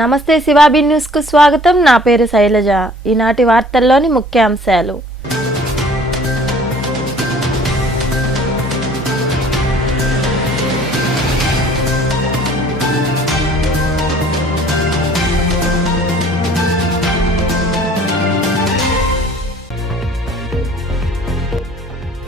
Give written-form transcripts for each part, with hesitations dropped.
నమస్తే శివాబి న్యూస్ కు స్వాగతం. నా పేరు శైలజ. ఈనాటి వార్తల్లోని ముఖ్యాంశాలు.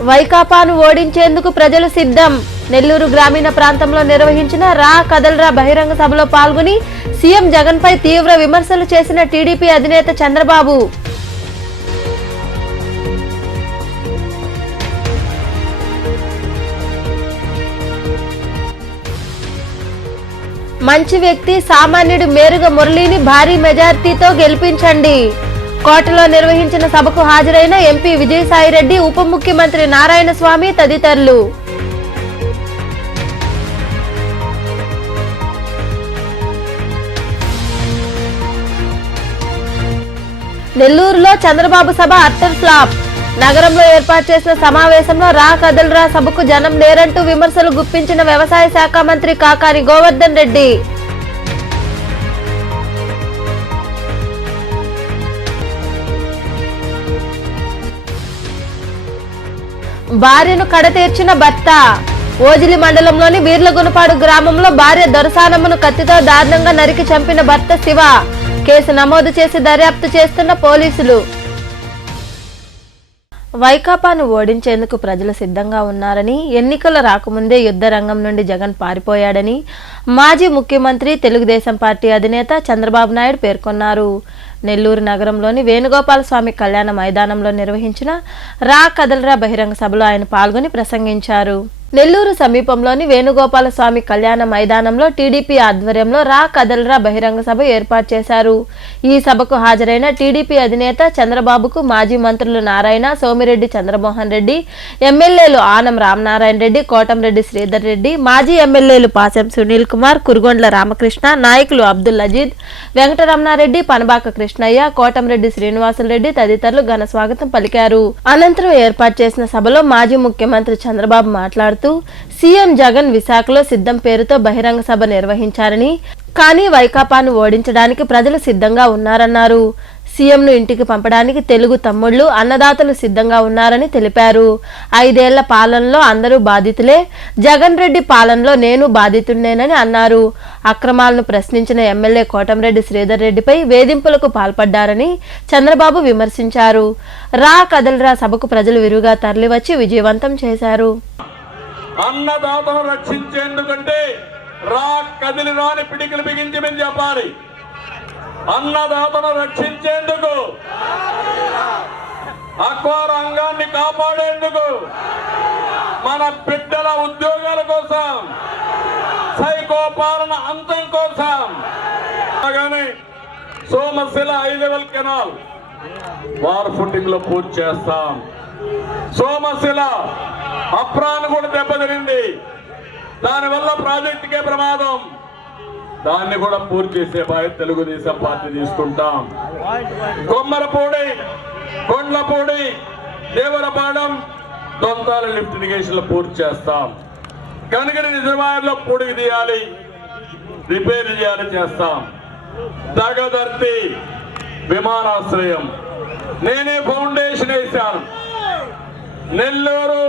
వైకాపాను ఓడించేందుకు ప్రజలు సిద్ధం. నెల్లూరు గ్రామీణ ప్రాంతంలో నిర్వహించిన రా కదల్రా బహిరంగ సభలో పాల్గొని సీఎం జగన్ పై తీవ్ర విమర్శలు చేసిన టీడీపీ అధినేత చంద్రబాబు. మంచి వ్యక్తి సామాన్యుడు మేరుగ మురళిని భారీ మెజార్టీతో గెలిపించండి. కోటలో నిర్వహించిన సభకు హాజరైన ఎంపీ విజయసాయిరెడ్డి, ఉప ముఖ్యమంత్రి నారాయణ స్వామి తదితరులు. నెల్లూరులో చంద్రబాబు సభ అట్టర్ ఫ్లాప్. నగరంలో ఏర్పాటు చేసిన సమావేశంలో రా కదల్రా సభకు జనం లేరంటూ విమర్శలు గుప్పించిన వ్యవసాయ శాఖ మంత్రి కాకాని గోవర్ధన్ రెడ్డి. భార్యను కడతీర్చిన భర్త. ఓజిలి మండలంలోని వీర్లగునపాడు గ్రామంలో భార్య దొరసానమ్మను కత్తితో దారుణంగా నరికి చంపిన భర్త శివ. కేసు నమోదు చేసి దర్యాప్తు చేస్తున్న పోలీసులు. వైకాపాను ఓడించేందుకు ప్రజలు సిద్ధంగా ఉన్నారని, ఎన్నికలు రాకముందే యుద్ధ రంగం నుండి జగన్ పారిపోయాడని మాజీ ముఖ్యమంత్రి, తెలుగుదేశం పార్టీ అధినేత చంద్రబాబు నాయుడు పేర్కొన్నారు. నెల్లూరు నగరంలోని వేణుగోపాల స్వామి కళ్యాణ మైదానంలో నిర్వహించిన రా కదల్రా బహిరంగ సభలో ఆయన పాల్గొని ప్రసంగించారు. నెల్లూరు సమీపంలోని వేణుగోపాల స్వామి కళ్యాణ మైదానంలో టీడీపీ ఆధ్వర్యంలో రా కదల్రా బహిరంగ సభ ఏర్పాటు చేశారు. ఈ సభకు హాజరైన టీడీపీ అధినేత చంద్రబాబుకు మాజీ మంత్రులు నారాయణ, సోమిరెడ్డి చంద్రమోహన్ రెడ్డి, ఎమ్మెల్యేలు ఆనం రామనారాయణ రెడ్డి, కోటంరెడ్డి శ్రీధర్ రెడ్డి, మాజీ ఎమ్మెల్యేలు పాసెం సునీల్ కుమార్, కురుగొండ్ల రామకృష్ణ, నాయకులు అబ్దుల్ అజీద్, వెంకటరమణారెడ్డి, పనబాక కృష్ణయ్య, కోటంరెడ్డి శ్రీనివాసులరెడ్డి తదితరులు ఘన స్వాగతం పలికారు. అనంతరం ఏర్పాటు చేసిన సభలో మాజీ ముఖ్యమంత్రి చంద్రబాబు మాట్లాడుతూ, సీఎం జగన్ విశాఖలో సిద్ధం పేరుతో బహిరంగ సభ నిర్వహించారని, కానీ వైకాపాను ఓడించడానికి ప్రజలు సిద్ధంగా ఉన్నారన్నారు. సీఎంను ఇంటికి పంపడానికి తెలుగు తమ్ముళ్లు, అన్నదాతలు సిద్ధంగా ఉన్నారని తెలిపారు. 5 ఏళ్ల పాలనలో అందరూ బాధితులే, జగన్ రెడ్డి పాలనలో నేను బాధితుడినేనని అన్నారు. అక్రమాలను ప్రశ్నించిన ఎమ్మెల్యే కోటంరెడ్డి శ్రీధర్ రెడ్డిపై వేధింపులకు పాల్పడ్డారని చంద్రబాబు విమర్శించారు. రా కదల్రా సభకు ప్రజలు విరివిగా తరలివచ్చి విజయవంతం చేశారు. అన్నదాతను రక్షించేందుకంటే రా కదిలి రాని పిడికిలు బిగించమని చెప్పాలి. అన్నదాతను రక్షించేందుకు, అక్వా రంగాన్ని కాపాడేందుకు, మన బిడ్డల ఉద్యోగాల కోసం, సైకో పాలన అంతం కోసం అలాగనే Somasila high level canal war footing లో పూర్తి చేస్తాం. సోమశిల అప్రాన్ కూడా దెబ్బతిరింది, దానివల్ల ప్రాజెక్టుకే ప్రమాదం. దాన్ని కూడా పూర్తి చేసే బాధ్యత తెలుగుదేశం పార్టీ తీసుకుంటాం. కొమ్మరపూడి, కొండ్లపూడి, దేవరపాడం, దొంతాల లిఫ్ట్ ఇరిగేషన్ పూర్తి చేస్తాం. కనగిరి రిజర్వాయర్లో పొడిగి తీయాలి, రిపేర్ చేయాలి, చేస్తాం. దగదర్తి విమానాశ్రయం నేనే ఫౌండేషన్ వేశాను. నెల్లూరు,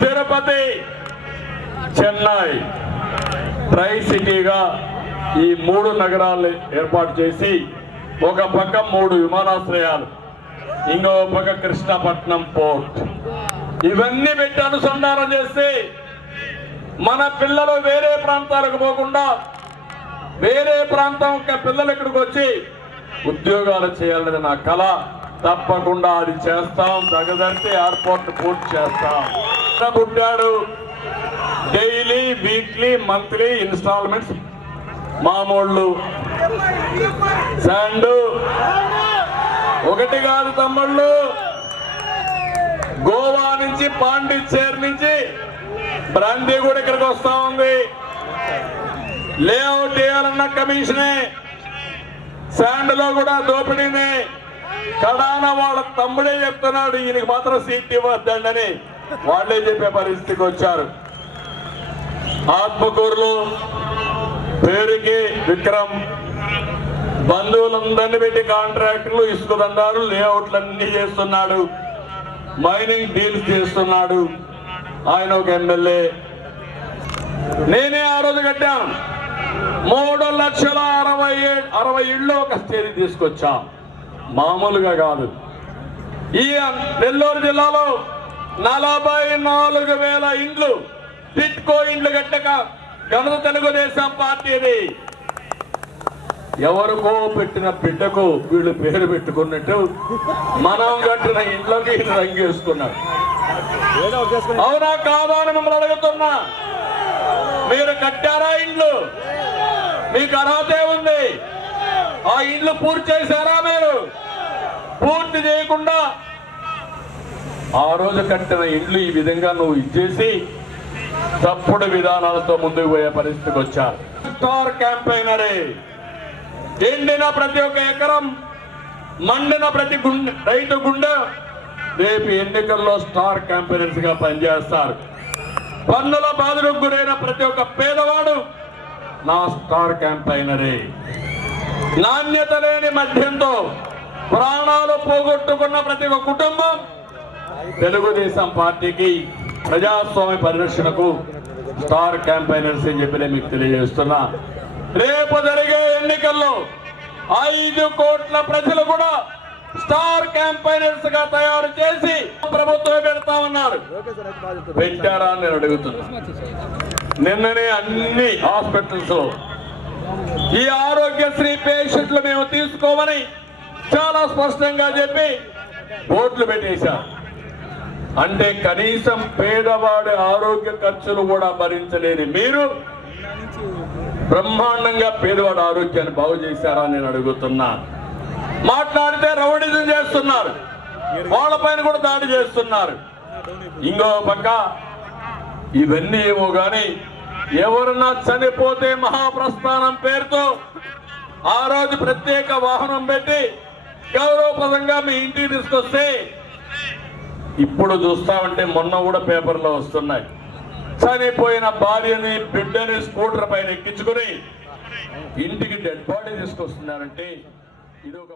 తిరుపతి, చెన్నై ట్రై సిటీగా ఈ 3 నగరాలు ఏర్పాటు చేసి, ఒక పక్క 3 విమానాశ్రయాలు, ఇంకో పక్క కృష్ణపట్నం పోర్ట్, ఇవన్నీ పెట్టి అనుసంధానం చేస్తే మన పిల్లలు వేరే ప్రాంతాలకు పోకుండా వేరే ప్రాంతం పిల్లలు ఇక్కడికి వచ్చి ఉద్యోగాలు చేయాలనేది నా కళ. తప్పకుండా అది చేస్తాం. దగదర్తి ఎయిర్పోర్ట్ పూర్తి చేస్తాం. పుట్టాడు డైలీ, వీక్లీ, మంత్లీ ఇన్స్టాల్మెంట్స్ మామూళ్ళు శాండు ఒకటి కాదు తమ్ముళ్ళు. గోవా నుంచి, పాండిచ్చేరి నుంచి బ్రాందీ కూడా ఇక్కడికి వస్తా ఉంది. లేఅవుట్ చేయాలన్న కమిషనే, శాండ్ లో కూడా దోపిడీనే. కడాన వాళ్ళ తమ్ముడే చెప్తున్నాడు, ఈయనకి మాత్రం సీట్ ఇవ్వద్దండి. వాళ్ళే చెప్పే పరిస్థితికి వచ్చారు. ఆత్మకూరులో పేరుకి విక్రమ్ బంధువులందరినీ పెట్టి కాంట్రాక్టులు, ఇసుక దండాలు, లేఅవుట్లు అన్ని చేస్తున్నాడు, మైనింగ్ డీల్స్ చేస్తున్నాడు. ఆయన ఒక ఎమ్మెల్యే. నేనే ఆ రోజు కట్టాను 3,60,060 ఇళ్ళు ఒక స్టేజ్ తీసుకొచ్చాం. మామూలుగా కాదు. ఈ నెల్లూరు జిల్లాలో 44,000 ఇండ్లు టిట్కో ఇండ్లు కట్టక ఘనత తెలుగుదేశం పార్టీది. ఎవరికో పెట్టిన బిడ్డకు వీళ్ళు పేరు పెట్టుకున్నట్టు మనం కట్టిన ఇంట్లోకి రంగేసుకున్నాడు. అవునా కాదా అని మిమ్మల్ని అడుగుతున్నా. మీరు కట్టారా ఇండ్లు? మీకు అర్హతే ఉంది. ఆ ఇండ్లు పూర్తి చేశారా? మీరు పూర్తి చేయకుండా ఆ రోజు కట్టిన ఇండ్లు ఈ విధంగా నువ్వు ఇచ్చేసి తప్పుడు విధానాలతో ముందుకు పోయే పరిస్థితికి వచ్చారు. స్టార్ క్యాంపెయినరే. ఎండిన ప్రతి ఒక్క ఎకరం, మండిన ప్రతి రైతు గుండె రేపు ఎన్నికల్లో స్టార్ క్యాంపెయినర్స్ గా పనిచేస్తారు. పన్నుల బాధలకు గురైన ప్రతి ఒక్క పేదవాడు నా స్టార్ క్యాంపెయినరే. నాణ్యత లేని మద్యంతో ప్రాణాలు పోగొట్టుకున్న ప్రతి ఒక్క కుటుంబం తెలుగుదేశం పార్టీకి, ప్రజాస్వామ్య పరిరక్షణకు స్టార్ క్యాంపెయినర్స్ అని చెప్పి మీకు తెలియజేస్తున్నా. రేపు జరిగే ఎన్నికల్లో 5 కోట్ల ప్రజలు కూడా స్టార్ క్యాంపెయినర్స్ గా తయారు చేసి ప్రభుత్వం పెడతా ఉన్నారు. పెట్టారా అని నేను అడుగుతున్నా. నిన్ననే అన్ని హాస్పిటల్స్ లో ఈ ఆరోగ్యశ్రీ పేషెంట్లు మేము తీసుకోమని చాలా స్పష్టంగా చెప్పి బోర్డులు పెట్టేశారు. అంటే కనీసం పేదవాడి ఆరోగ్య ఖర్చులు కూడా భరించలేని మీరు బ్రహ్మాండంగా పేదవాడి ఆరోగ్యాన్ని బాగు చేశారా నేను అడుగుతున్నా. మాట్లాడితే రౌడీజం చేస్తున్నారు, వాళ్ళపైన కూడా దాడి చేస్తున్నారు. ఇంకో పక్క ఇవన్నీ ఏమో గాని ఎవరన్నా చనిపోతే మహాప్రస్థానం పేరుతో ఆ రోజు ప్రత్యేక వాహనం పెట్టి గౌరవప్రదంగా మీ ఇంటికి తీసుకొస్తే ఇప్పుడు చూస్తామంటే మొన్న కూడా పేపర్లో వస్తున్నాయి. చనిపోయిన భార్యని బిడ్డని స్కూటర్ పైన ఎక్కించుకుని ఇంటికి డెడ్ బాడీ తీసుకొస్తున్నారంటే ఇది ఒక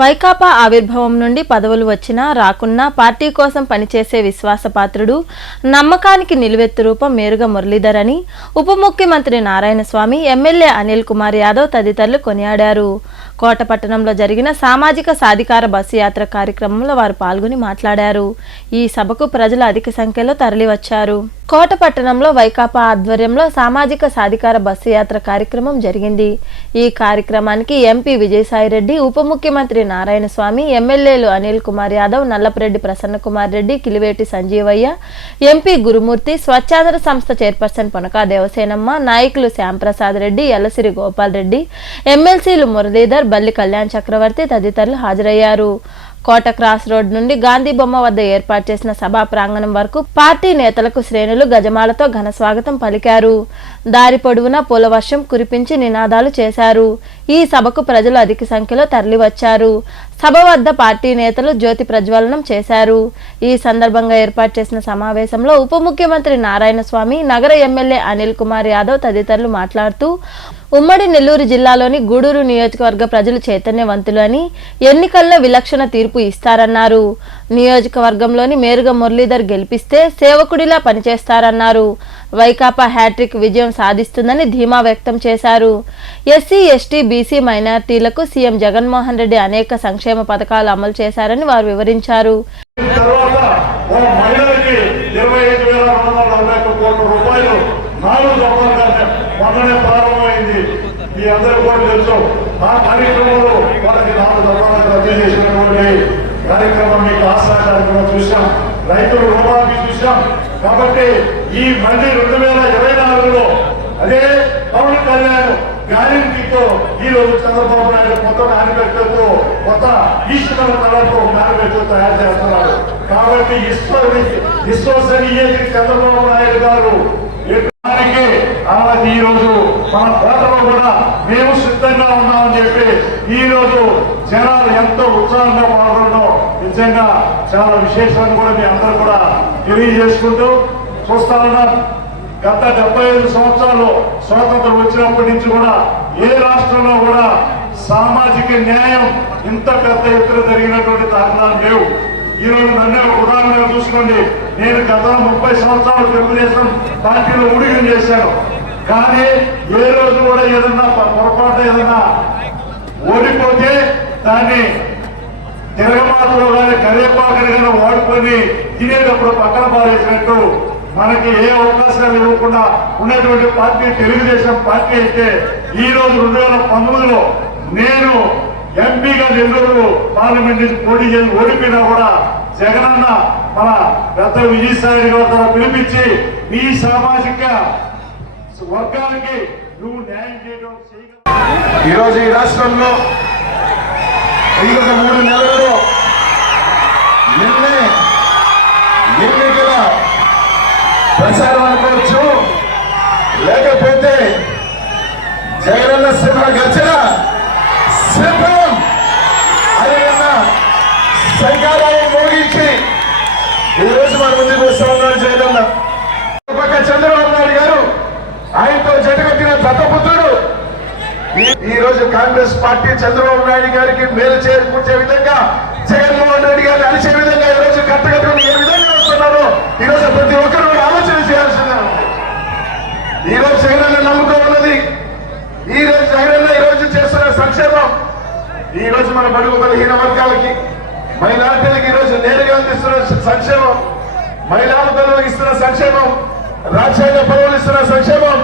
వైకాపా ఆవిర్భావం నుండి పదవులు వచ్చినా రాకున్నా పార్టీ కోసం పనిచేసే విశ్వాసపాత్రుడు, నమ్మకానికి నిలువెత్తు రూపం మేరుగ మురళీధర్ అని ఉప ముఖ్యమంత్రి నారాయణస్వామి, ఎమ్మెల్యే అనిల్ కుమార్ యాదవ్ తదితరులు కొనియాడారు. కోటపట్టణంలో జరిగిన సామాజిక సాధికార బస్సు యాత్ర కార్యక్రమంలో వారు పాల్గొని మాట్లాడారు. ఈ సభకు ప్రజలు అధిక సంఖ్యలో తరలివచ్చారు. కోటపట్టణంలో వైకాపా ఆధ్వర్యంలో సామాజిక సాధికార బస్సు యాత్ర కార్యక్రమం జరిగింది. ఈ కార్యక్రమానికి ఎంపీ విజయసాయిరెడ్డి, ఉప ముఖ్యమంత్రి నారాయణస్వామి, ఎమ్మెల్యేలు అనిల్ కుమార్ యాదవ్, నల్లపరెడ్డి ప్రసన్నకుమార్ రెడ్డి, కిలివేటి సంజీవయ్య, ఎంపీ గురుమూర్తి, స్వచ్ఛాంధ్ర సంస్థ చైర్పర్సన్ పొనకా దేవసేనమ్మ, నాయకులు శ్యాంప్రసాద్ రెడ్డి, ఎల్లసిరి గోపాల్ రెడ్డి, ఎమ్మెల్సీలు మురళీధర్, బల్లి కళ్యాణ్ చక్రవర్తి తదితరులు హాజరయ్యారు. కోట క్రాస్ రోడ్ నుండి గాంధీ బొమ్మ వద్ద ఏర్పాటు చేసిన సభా ప్రాంగణం వరకు పార్టీ నేతలకు శ్రేణులు గజమాలతో ఘన స్వాగతం పలికారు. దారి పొడవునా పూల వర్షం కురిపించి నినాదాలు చేశారు. ఈ సభకు ప్రజలు అధిక సంఖ్యలో తరలివచ్చారు. సభ వద్ద పార్టీ నేతలు జ్యోతి ప్రజ్వలనం చేశారు. ఈ సందర్భంగా ఏర్పాటు చేసిన సమావేశంలో ఉప ముఖ్యమంత్రి నారాయణస్వామి, నగర ఎమ్మెల్యే అనిల్ కుమార్ యాదవ్ తదితరులు మాట్లాడుతూ ఉమ్మడి నెల్లూరు జిల్లాలోని గూడూరు నియోజకవర్గ ప్రజలు చైతన్యవంతులు అని, ఎన్నికల్లో విలక్షణ తీర్పు ఇస్తారన్నారు. నియోజకవర్గంలోని మేరుగ మురళీధర్ గెలిపిస్తే సేవకుడిలా పనిచేస్తారన్నారు. వైకాపా హ్యాట్రిక్ విజయం సాధిస్తుందని ధీమా వ్యక్తం చేశారు. ఎస్సీ, ఎస్టీ, బీసీ మైనార్టీలకు సీఎం జగన్మోహన్ రెడ్డి అనేక సంక్షేమ పథకాలు అమలు చేశారని వారు వివరించారు. మొన్ననే ప్రారంభమైంది. మీ అందరూ కూడా తెలుసు. ఆ కార్యక్రమంలో వాళ్ళకి 4 దఫాలుగా రద్దు చేసినటువంటి కార్యక్రమం, మీకు ఆశా కార్యక్రమం చూసాం, రైతులు రుణమాఫీ చూసాం. కాబట్టి ఈ మళ్ళీ 2024లో అదే పవన్ కళ్యాణ్ గ్యారెంటీతో ఈ రోజు చంద్రబాబు నాయుడు కొత్త మేనిఫెస్టోతో, కొత్త ఈశ్వర కళతో మేనిఫెస్టో తయారు చేస్తున్నారు. కాబట్టి విశ్వసనీయతకి చంద్రబాబు నాయుడు గారు ఈ రోజు మన కోటలో కూడా మేము సిద్ధంగా ఉన్నామని చెప్పి ఈ రోజు జనాలు ఎంతో ఉత్సాహంగా పాల్గొనడం నిజంగా చాలా విశేషాన్ని కూడా మీ అందరూ కూడా తెలియజేసుకుంటూ చూస్తా ఉన్నాం. గత 75 సంవత్సరాలు స్వాతంత్రం వచ్చినప్పటి నుంచి కూడా ఏ రాష్ట్రంలో కూడా సామాజిక న్యాయం ఇంత పెద్ద ఎత్తున జరిగినటువంటి దాఖలాలు లేవు. ఈ రోజు నన్ను ఉదాహరణగా చూసుకోండి. నేను గత 30 సంవత్సరాలు తెలుగుదేశం పార్టీలో ఊడిగం చేశాను. కానీ ఏ రోజు కూడా ఏదన్నా పొరపాటు ఏదన్నా ఓడిపోతే దాన్ని తిరగమాతలో కానీ కరివేపాకులు కానీ వాడుకొని తినేటప్పుడు పక్కన పారేసినట్టు మనకి ఏ అవకాశాలు ఇవ్వకుండా ఉన్నటువంటి పార్టీ తెలుగుదేశం పార్టీ అయితే ఈ రోజు 2019లో నేను ఎంపీగా నెల్లూరు పార్లమెంట్ నుంచి పోటీ చేసి ఓడిపోయినా కూడా జగనన్న మన పెద్ద విజయసాయి గారి ద్వారా పిలిపించి మీ సామాజిక వర్గానికి నువ్వు న్యాయం చేయడం ఈరోజు ఈ రాష్ట్రంలో ఇంకొక 3 నెలల్లో నిన్నే ఎన్నికల ప్రచారం అనుకోవచ్చు, లేకపోతే జగనన్న సింహ గర్జన సింహం అదేవిధ శంకారావు మోగించి ఈరోజు మన ముందుకు వస్తూ ఉన్నాడు జగనన్న. పక్క చంద్రబాబు నాయుడు గారు ఆయనతో జటగట్టిన దత్తపుత్రుడు ఈ రోజు కాంగ్రెస్ పార్టీ చంద్రబాబు నాయుడు గారికి మేలు చేకూర్చే విధంగా జగన్మోహన్ రెడ్డి గారిని అలిచే విధంగా ఈ రోజు కట్టగట్టుకుని ఏ విధంగా వస్తున్నారో ఈ రోజు ప్రతి ఒక్కరు ఆలోచన చేయాల్సిందే ఉంది. ఈ రోజు జగనన్న నమ్ముకం ఉన్నది. ఈ రోజు జగనన్న ఈ రోజు చేస్తున్న సంక్షేమం ఈ రోజు మన బడుగు బలహీన వర్గాలకి మైనార్టీలకు ఈ రోజు నేరుగా అందిస్తున్న సంక్షేమం, మహిళలకు ఇస్తున్న సంక్షేమం, రాజ్యాంగ పదవులు ఇస్తున్న సంక్షేమం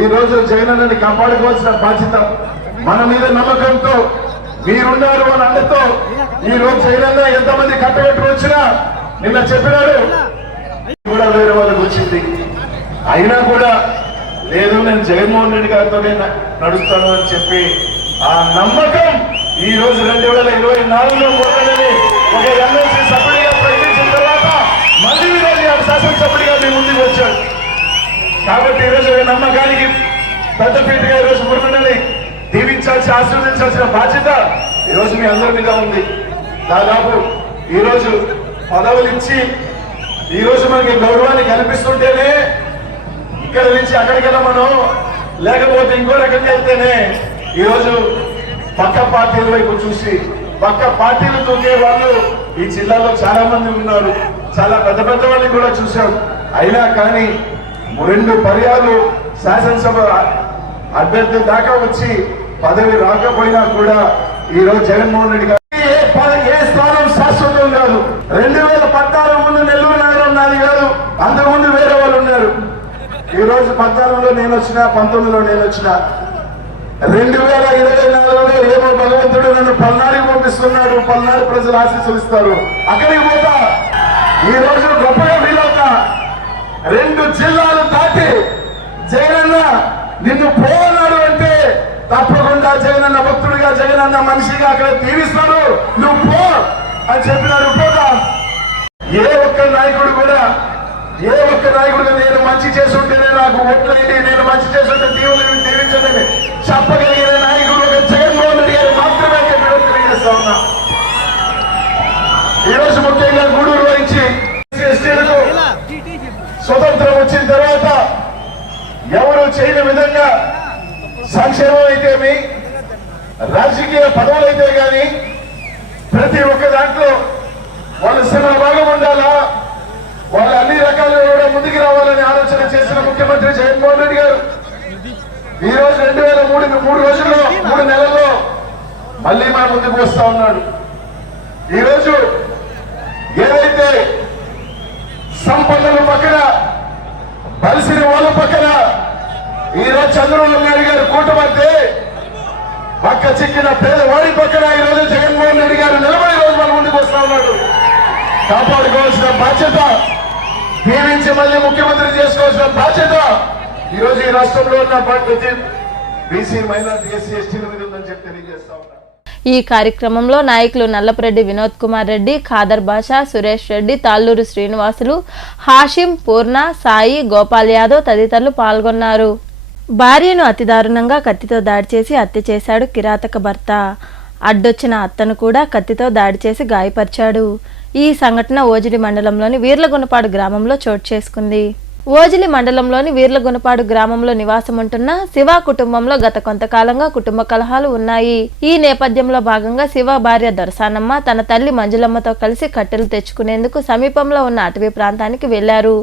ఈ రోజు జగనన్నని కాపాడుకోవాల్సిన బాధ్యత మన మీద నమ్మకంతో మీరున్నారు అని అండతో ఈ రోజు జగనన్న ఎంతమంది కట్టగట్టు వచ్చినా నిన్న చెప్పినాడు కూడా వేరే వాళ్ళకి వచ్చింది. అయినా కూడా లేదు నేను జగన్మోహన్ రెడ్డి గారితోనే నడుస్తాను అని చెప్పి ఆ నమ్మకం ఈ రోజు 2024లో పోరాడని ఒక ఎమ్మెల్సీ సభ్యుడిగా ప్రకటించిన తర్వాత మళ్ళీ ఈరోజు శాసనసభ్యుడిగా మీ ముందుకు వచ్చాడు. కాబట్టి ఈరోజు నమ్మకానికి పెద్దపీటగా ఈరోజు మురుగనని దీవించాల్సి ఆశీర్వదించాల్సిన బాధ్యత ఈరోజు మీ అందరి మీద ఉంది. దాదాపు ఈరోజు పదవులు ఇచ్చి ఈరోజు మనకి గౌరవాన్ని కల్పిస్తుంటేనే ఇక్కడ నుంచి అక్కడికి మనం లేకపోతే ఇంకో రకంగా వెళ్తేనే ఈరోజు పక్క పార్టీల వైపు చూసి పక్క పార్టీలు తొక్కే వాళ్ళు ఈ జిల్లాలో చాలా మంది ఉన్నారు. చాలా పెద్ద పెద్ద వాళ్ళని కూడా చూసాం. అయినా కానీ 2 పర్యాలు శాసనసభ అభ్యర్థి దాకా వచ్చి పదవి రాకపోయినా కూడా ఈ రోజు జగన్మోహన్ రెడ్డి గారు ఏ స్థానం శాశ్వతం కాదు. 2014 ముందు నెల్లూరు నగరం నాది కాదు, అంతకుముందు వేరే వాళ్ళు ఉన్నారు. ఈ రోజు 14లో నేను వచ్చిన, 19లో నేను వచ్చిన, 2024లో ఏమో భగవంతుడు నన్ను పల్నాడికి పంపిస్తున్నాడు, పల్నాడు ప్రజలు ఆశీస్సులు ఇస్తారు, అక్కడికి పోతా. ఈ రోజు గొప్పగా వీలవుతా 2 జిల్లాలు దాటి జగనన్న నిన్ను పోనాడు అంటే తప్పకుండా జగనన్న భక్తుడిగా జగనన్న మనిషిగా అక్కడ దీవిస్తాడు, నువ్వు పో అని చెప్పినాడు. పోతా. ఏ ఒక్క నాయకుడు కూడా నేను మంచి చేసుంటేనే నాకు ఓట్లేండి, నేను మంచి చేస్తుంటే దీవించండి చెప్పగలిగిన నాయకుడు ఒక జగన్మోహన్ రెడ్డి గారు మాత్రమే చెప్పడం తెలియజేస్తా ఉన్నా. ఈరోజు ముఖ్యంగా గూడూరు నుంచి ఎస్టీలకు స్వతంత్రం వచ్చిన తర్వాత ఎవరు చేయని విధంగా సంక్షేమం అయితేమి రాజకీయ పదవులైతే కానీ ప్రతి ఒక్క దాంట్లో వాళ్ళ శ్రమ భాగం ఉండాలా, వాళ్ళు అన్ని రకాలుగా కూడా ముందుకు రావాలని ఆలోచన చేసిన ముఖ్యమంత్రి జగన్మోహన్ రెడ్డి గారు ఈ రోజు 2003 3 రోజుల్లో 3 నెలల్లో మళ్ళీ మన ముందుకు వస్తా ఉన్నాడు. ఈరోజు ఏదైతే సంపన్నుల పక్కన బలిసిన వాళ్ళ పక్కన ఈరోజు చంద్రబాబు నాయుడు గారు కూటమంటే పక్క చిక్కిన పేదవాడి పక్కన ఈరోజు జగన్మోహన్ రెడ్డి గారు నిలబడి రోజు మన ముందుకు వస్తా ఉన్నాడు. కాపాడుకోవాల్సిన బాధ్యత, దీవించి మళ్ళీ ముఖ్యమంత్రి చేసుకోవాల్సిన బాధ్యత ఈరోజు ఈ రాష్ట్రంలో ఉన్న ప్రతి బీసీ మైనార్టీ ఎస్సీ ఎస్టీల మీద ఉందని చెప్పి తెలియజేస్తా ఉన్నా. ఈ కార్యక్రమంలో నాయకులు నల్లపురెడ్డి వినోద్ కుమార్ రెడ్డి, ఖాదర్ బాషా, సురేష్ రెడ్డి, తాళ్ళూరు శ్రీనివాసులు, హాషిం, పూర్ణ, సాయి, గోపాల్ యాదవ్ తదితరులు పాల్గొన్నారు. భార్యను అతి దారుణంగా కత్తితో దాడి చేసి హత్య చేశాడు కిరాతక భర్త. అడ్డొచ్చిన అత్తను కూడా కత్తితో దాడి చేసి గాయపరిచాడు. ఈ సంఘటన ఓజిడి మండలంలోని వీర్లగున్నపాడు గ్రామంలో చోటు చేసుకుంది. ఓజిలి మండలంలోని వీర్లగునపాడు గ్రామంలో నివాసం ఉంటున్న శివ కుటుంబంలో గత కొంతకాలంగా కుటుంబ కలహాలు ఉన్నాయి. ఈ నేపథ్యంలో భాగంగా శివ భార్య దొరసానమ్మ తన తల్లి మంజులమ్మతో కలిసి కట్టెలు తెచ్చుకునేందుకు సమీపంలో ఉన్న అటవీ ప్రాంతానికి వెళ్లారు.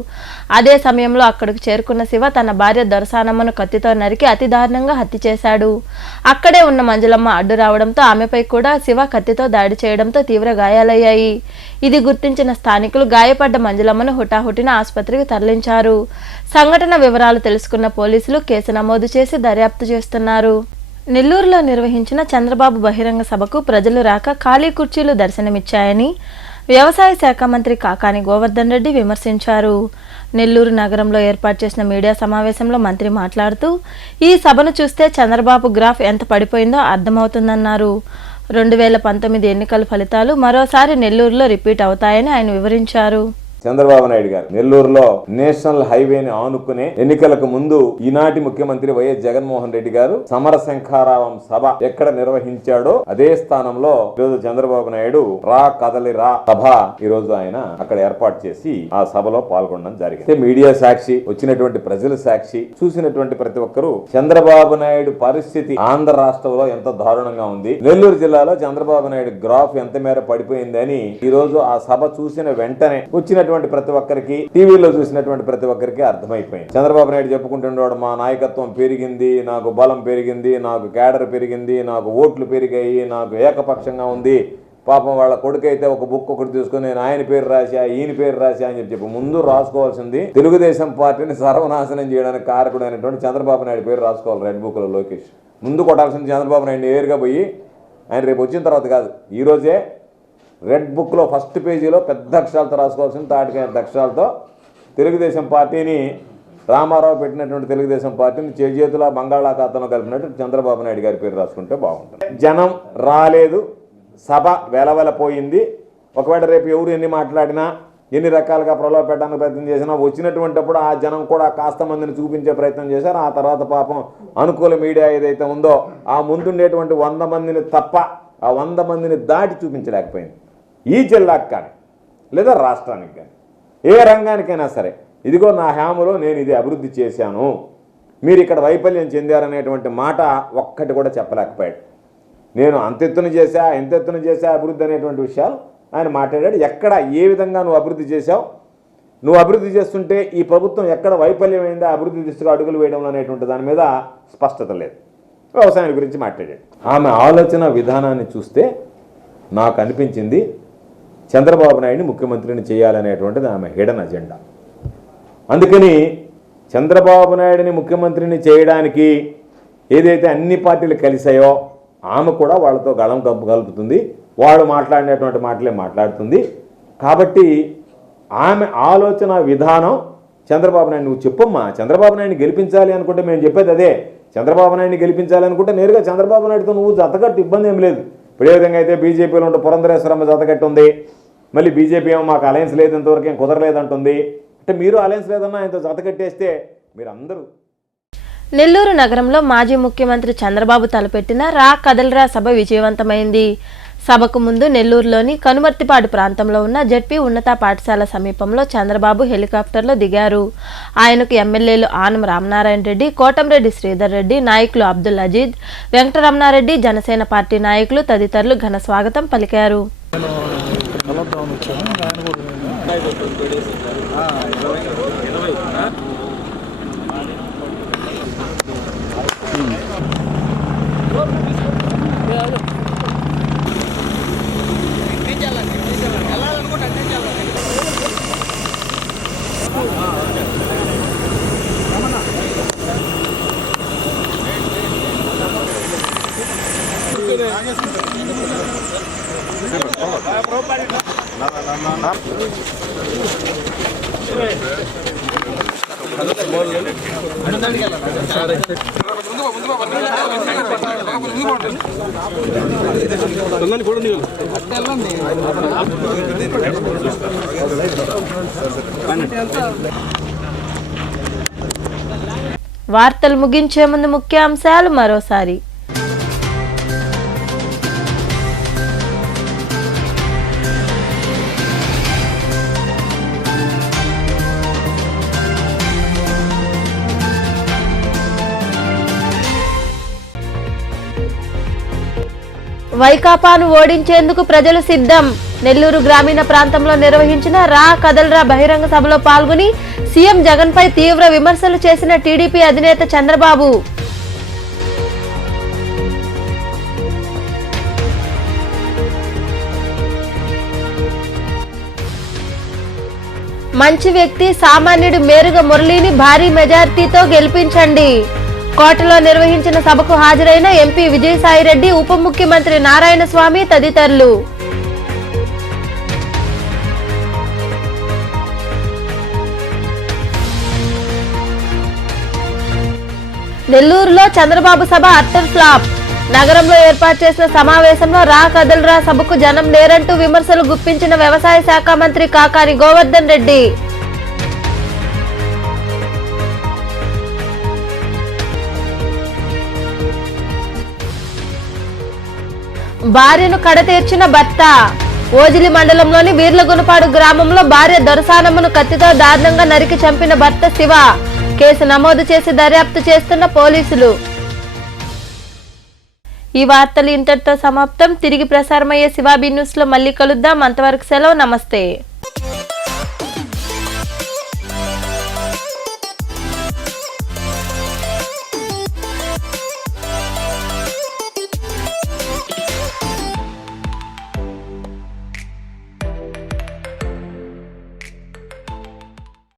అదే సమయంలో అక్కడికి చేరుకున్న శివ తన భార్య దొరసానమ్మను కత్తితో నరికి అతి దారుణంగా హత్య చేశాడు. అక్కడే ఉన్న మంజులమ్మ అడ్డు రావడంతో ఆమెపై కూడా శివ కత్తితో దాడి చేయడంతో తీవ్ర గాయాలయ్యాయి. ఇది గుర్తించిన స్థానికులు గాయపడ్డ మంజులమ్మను హుటాహుటిన ఆసుపత్రికి తరలించారు. సంఘటన వివరాలు తెలుసుకున్న పోలీసులు కేసు నమోదు చేసి దర్యాప్తు చేస్తున్నారు. నెల్లూరులో నిర్వహించిన చంద్రబాబు బహిరంగ సభకు ప్రజలు రాక ఖాళీ కుర్చీలు దర్శనమిచ్చాయని వ్యవసాయ శాఖ మంత్రి కాకాని గోవర్ధన్ రెడ్డి విమర్శించారు. నెల్లూరు నగరంలో ఏర్పాటు చేసిన మీడియా సమావేశంలో మంత్రి మాట్లాడుతూ ఈ సభను చూస్తే చంద్రబాబు గ్రాఫ్ ఎంత పడిపోయిందో అర్థమవుతుందన్నారు. 2019 ఎన్నికల ఫలితాలు మరోసారి నెల్లూరులో రిపీట్ అవుతాయని ఆయన వివరించారు. చంద్రబాబు నాయుడు గారు నెల్లూరులో నేషనల్ హైవేని ఆనుకునే ఎన్నికలకు ముందు ఈనాటి ముఖ్యమంత్రి వైఎస్ జగన్మోహన్ రెడ్డి గారు సమర శంఖారావం సభ ఎక్కడ నిర్వహించాడో అదే స్థానంలో ఈరోజు చంద్రబాబు నాయుడు రా కదలి రా సభ ఈరోజు ఆయన అక్కడ ఏర్పాటు చేసి ఆ సభలో పాల్గొనడం జరిగింది. మీడియా సాక్షి, వచ్చినటువంటి ప్రజల సాక్షి, చూసినటువంటి ప్రతి ఒక్కరూ చంద్రబాబు నాయుడు పరిస్థితి ఆంధ్ర రాష్ట్రంలో ఎంత దారుణంగా ఉంది, నెల్లూరు జిల్లాలో చంద్రబాబు నాయుడు గ్రాఫ్ ఎంత మేర పడిపోయిందని ఈ రోజు ఆ సభ చూసిన వెంటనే వచ్చిన ప్రతి ఒక్కరికి, టీవీలో చూసినటువంటి ప్రతి ఒక్కరికి అర్థమైపోయింది. చంద్రబాబు నాయుడు చెప్పుకుంటున్నాడు, మా నాయకత్వం పెరిగింది, నాకు బలం పెరిగింది, నాకు క్యాడర్ పెరిగింది, నాకు ఓట్లు పెరిగాయి, నాకు ఏకపక్షంగా ఉంది. పాపం వాళ్ళ కొడుకైతే ఒక బుక్ ఒకటి తీసుకుని నేను ఆయన పేరు రాశా, ఈయన పేరు రాశా అని చెప్పి ముందు రాసుకోవాల్సింది తెలుగుదేశం పార్టీని సర్వనాశనం చేయడానికి కారకుడు అయినటువంటి చంద్రబాబు నాయుడు పేరు రాసుకోవాలి. రెడ్ బుక్ లో లోకేష్ ముందు కొట్టాల్సింది చంద్రబాబు నాయుడు నేరుగా పోయి, ఆయన రేపు వచ్చిన తర్వాత కాదు, ఈ రోజే రెడ్ బుక్లో ఫస్ట్ పేజీలో పెద్ద అక్షరాలతో రాసుకోవాల్సింది, తాటికాయ అక్షరాలతో తెలుగుదేశం పార్టీని, రామారావు పెట్టినటువంటి తెలుగుదేశం పార్టీని చేతుల బంగాళాఖాతంలో కలిపినట్టు చంద్రబాబు నాయుడు గారి పేరు రాసుకుంటే బాగుంటుంది. జనం రాలేదు, సభ వెలవెలపోయింది. ఒకవేళ రేపు ఎవరు ఎన్ని మాట్లాడినా, ఎన్ని రకాలుగా ప్రలోభ పెట్టడానికి ప్రయత్నం చేసినా వచ్చినటువంటిప్పుడు ఆ జనం కూడా కాస్త మందిని చూపించే ప్రయత్నం చేశారు. ఆ తర్వాత పాపం అనుకూల మీడియా ఏదైతే ఉందో ఆ ముందుండేటువంటి 100 మందిని తప్ప ఆ 100 మందిని దాటి చూపించలేకపోయింది. ఈ జిల్లాకు కానీ లేదా రాష్ట్రానికి కానీ ఏ రంగానికైనా సరే ఇదిగో నా హామీలో నేను ఇది అభివృద్ధి చేశాను, మీరు ఇక్కడ వైఫల్యం చెందారనేటువంటి మాట ఒక్కటి కూడా చెప్పలేకపోయాడు. నేను అంతెత్తున చేశా, ఇంతెత్తున చేశా అభివృద్ధి అనేటువంటి విషయాలు ఆయన మాట్లాడాడు. ఎక్కడ ఏ విధంగా నువ్వు అభివృద్ధి చేశావు, నువ్వు అభివృద్ధి చేస్తుంటే ఈ ప్రభుత్వం ఎక్కడ వైఫల్యమైందా అభివృద్ధి దిశగా అడుగులు వేయడం అనేటువంటి దాని మీద స్పష్టత లేదు. వ్యవసాయం గురించి మాట్లాడాడు. ఆమె ఆలోచన విధానాన్ని చూస్తే నాకు అనిపించింది చంద్రబాబు నాయుడిని ముఖ్యమంత్రిని చేయాలనేటువంటిది ఆమె హిడెన్ అజెండా. అందుకని చంద్రబాబు నాయుడిని ముఖ్యమంత్రిని చేయడానికి ఏదైతే అన్ని పార్టీలు కలిసాయో ఆమె కూడా వాళ్ళతో గళం కలుపుతుంది, వాళ్ళు మాట్లాడినటువంటి మాటలే మాట్లాడుతుంది. కాబట్టి ఆమె ఆలోచన విధానం చంద్రబాబు నాయుడు, నువ్వు చెప్పమ్మా, చంద్రబాబు నాయుడిని గెలిపించాలి అనుకుంటే మేము చెప్పేది అదే. చంద్రబాబు నాయుడిని గెలిపించాలి అనుకుంటే నేరుగా చంద్రబాబు నాయుడుతో నువ్వు జతకట్టు, ఇబ్బంది ఏం లేదు. ఇప్పుడు ఏ విధంగా అయితే బీజేపీలో ఉంటే పురంధరేశ్వరమ్మ జతకట్టు ఉంది, మళ్ళీ బీజేపీ ఏమో మాకు అలయన్స్ లేదు, ఇంతవరకు ఏం కుదరలేదంటుంది. అంటే మీరు అలయన్స్ లేదన్నా ఆయనతో జతకట్టేస్తే మీరు అందరూ. నెల్లూరు నగరంలో మాజీ ముఖ్యమంత్రి చంద్రబాబు తలపెట్టిన రా కదలరా సభ విజయవంతమైంది. సభకు ముందు నెల్లూరులోని కనుమర్తిపాడు ప్రాంతంలో ఉన్న జెడ్పీ ఉన్నత పాఠశాల సమీపంలో చంద్రబాబు హెలికాప్టర్లో దిగారు. ఆయనకు ఎమ్మెల్యేలు ఆనం రామనారాయణ రెడ్డి, కోటంరెడ్డి శ్రీధర్ రెడ్డి, నాయకులు అబ్దుల్ అజీజ్, వెంకటరమణారెడ్డి, జనసేన పార్టీ నాయకులు తదితరులు ఘన స్వాగతం పలికారు. వార్తలు ముగించే ముందు ముఖ్యాంశాలు మరోసారి. వైకాపాను ఓడించేందుకు ప్రజలు సిద్ధం. నెల్లూరు గ్రామీణ ప్రాంతంలో నిర్వహించిన రా కదల్రా బహిరంగ సభలో పాల్గొని సీఎం జగన్ పై తీవ్ర విమర్శలు చేసిన టీడీపీ అధినేత చంద్రబాబు. మంచి వ్యక్తి సామాన్యుడి మేరుగ మురళిని భారీ మెజార్టీతో గెలిపించండి. కోటలో నిర్వహించిన సభకు హాజరైన ఎంపీ విజయసాయిరెడ్డి, ఉప ముఖ్యమంత్రి నారాయణ స్వామి తదితరులు. నెల్లూరులో చంద్రబాబు సభ అట్టర్ ఫ్లాప్. నగరంలో ఏర్పాటు చేసిన సమావేశంలో రా కదల్రా సభకు జనం లేరంటూ విమర్శలు గుప్పించిన వ్యవసాయ శాఖ మంత్రి కాకాని గోవర్ధన్ రెడ్డి. భార్యను కడతీర్చిన భర్త. ఓజిలి మండలంలోని వీర్లగునపాడు గ్రామంలో భార్య దొరసానమ్మను కత్తితో దారుణంగా నరికి చంపిన భర్త శివ. కేసు నమోదు చేసి దర్యాప్తు చేస్తున్న పోలీసులు. ఈ వార్తలు ఇంతటితో సమాప్తం. తిరిగి ప్రసారమయ్యే శివాబీ న్యూస్ లో మళ్ళీ కలుద్దాం. అంతవరకు సెలవు. నమస్తే.